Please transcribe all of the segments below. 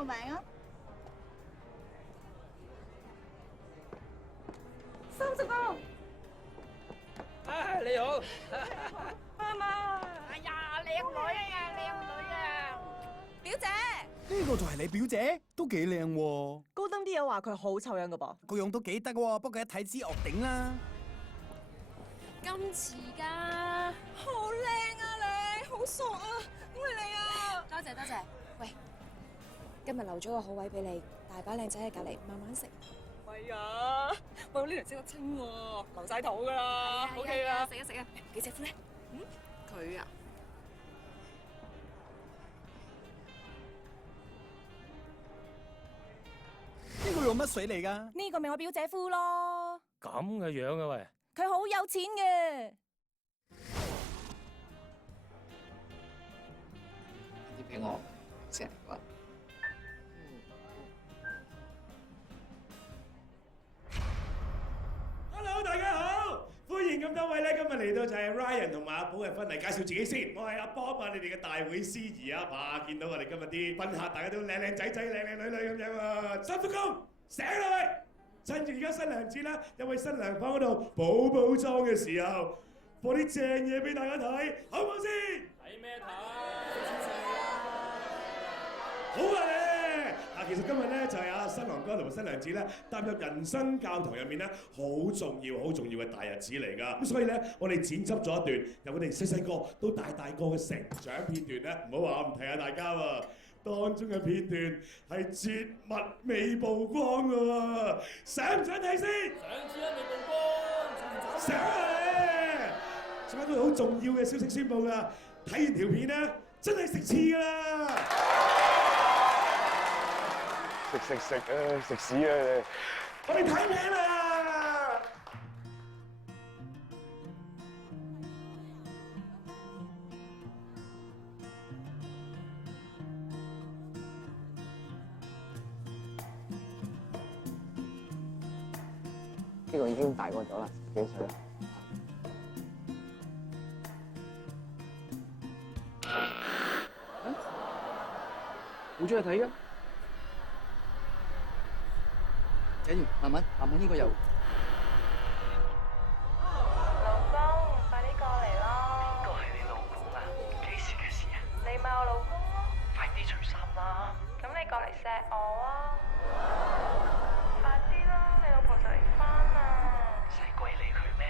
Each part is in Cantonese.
個名啊？30個。啊，你好。媽媽。哎呀，靚女啊，靚女啊！表姐。呢個就係你表姐，都幾靚喎。高登啲友話佢好醜樣噶噃。個樣都幾得喎，不過一睇知惡頂啦。今次㗎。好靚啊你，好傻啊，恭喜你啊！多謝多謝。喂，今日留咗個好位俾你，大把靚仔喺隔離，慢慢食。係啊，喂，呢條識得清喎，流晒肚噶啦 ，OK 啦。食啊食啊，幾隻款咧？佢啊。呢個用乜水嚟㗎？呢個咪我表姐夫咯。咁嘅樣啊喂！佢好有錢嘅。啲俾我食啩。Hello， 大家好，歡迎咁多位咧，今日嚟到就係 Ryan 同埋阿寶嘅婚禮，介紹自己先。我係阿 Bob 啊，你哋嘅大會司儀啊，哇！見到我哋今日啲賓客，大家都靚靚仔仔、靚靚女女咁樣啊！三福公醒啦喂！趁住而家新娘節啦，因為新娘房嗰度補妝嘅時候，播啲正嘢俾大家睇，好唔好先？睇咩睇？好啊咧！嗱，其實今日咧就係阿新郎哥同埋新娘子咧踏入人生教堂入面咧好重要嘅大日子嚟㗎。咁所以咧，我哋剪輯咗一段由我哋細細個到大大個嘅成長片段咧，唔好話我唔提下大家喎。當中嘅片段係絕密未曝光㗎喎，想唔想睇先？想知啊，未曝光。想啊！仲有一個好重要嘅消息宣佈㗎，睇完條片咧真係食翅㗎啦！食啊！食屎啊！我哋睇片啦！呢個已經大個咗啦，幾歲啦？好中意睇㗎。緊要，慢慢呢個又。老公，快啲過嚟咯！邊個係你老公啊？幾時嘅事啊？你咪我老公咯！快啲除衫啦！咁你過嚟錫我啊！快啲啦，你老婆就嚟返啦！使鬼理佢咩？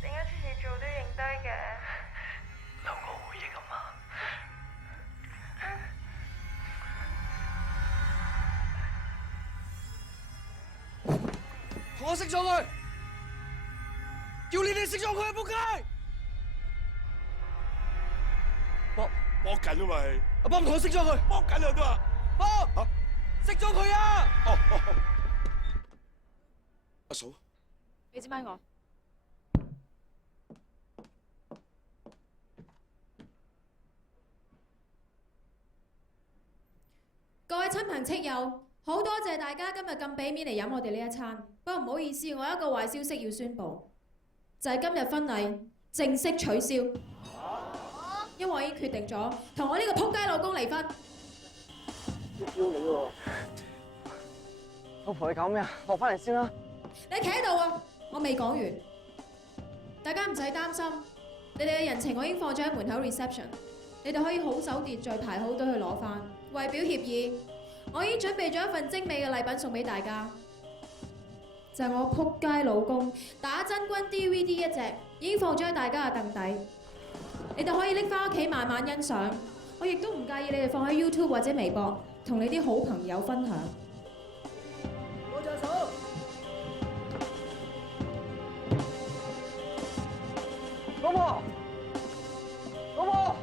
點解次次做都影低嘅？留個回憶啊嘛！同我熄咗佢！叫你哋熄咗佢啊！仆街！搏緊啊咪！阿幫同我熄咗佢！搏緊啊都話！幫！熄咗佢啊！阿嫂，俾支咪我。各位親朋戚友，好多謝大家今日咁俾面嚟飲我哋呢一餐。不過唔好意思，我有一個壞消息要宣佈，就係今日婚禮正式取消，因為我已經決定咗同我呢個仆街老公離婚。要你喎！老婆你搞咩啊？落翻嚟先啦！你企喺度啊！我未講完，大家唔使擔心，你哋嘅人情我已經放咗喺門口 reception， 你哋可以好守秩序排好隊去攞翻。為表歉意，我已經準備咗一份精美嘅禮品送俾大家，就係我仆街老公打真軍 DVD 一隻，已經放咗喺大家嘅凳底，你哋可以拎翻屋企慢慢欣賞。我亦都唔介意你哋放喺 YouTube 或者微博，同你啲好朋友分享。攞隻手。老婆，老婆。